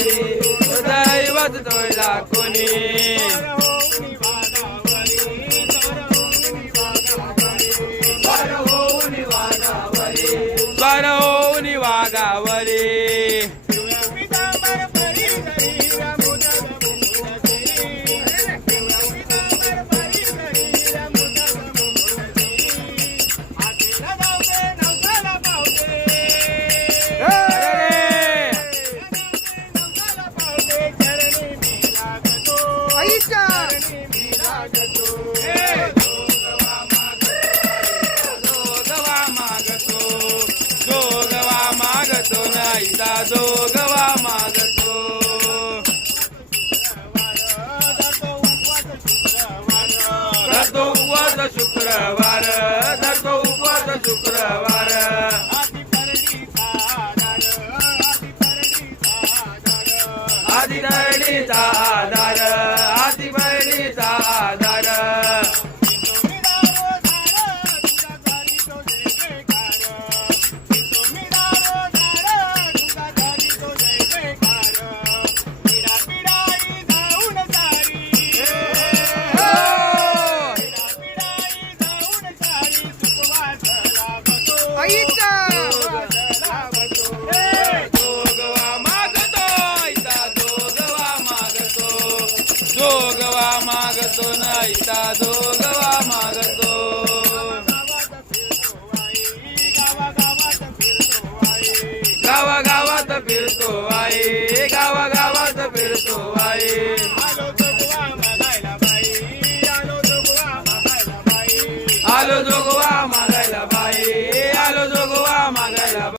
दैवत तोयला कोणी स्वार होऊन वाघावरी जोगवा मागतो धरतो उपवास शुक्रवार धरतो उपवास शुक्रवार आदि धरणीचा आधार आदि बहिणीचा आधार जोगवा मागतो नाहीता जोगवा मागतो गावागावात फिरतो आई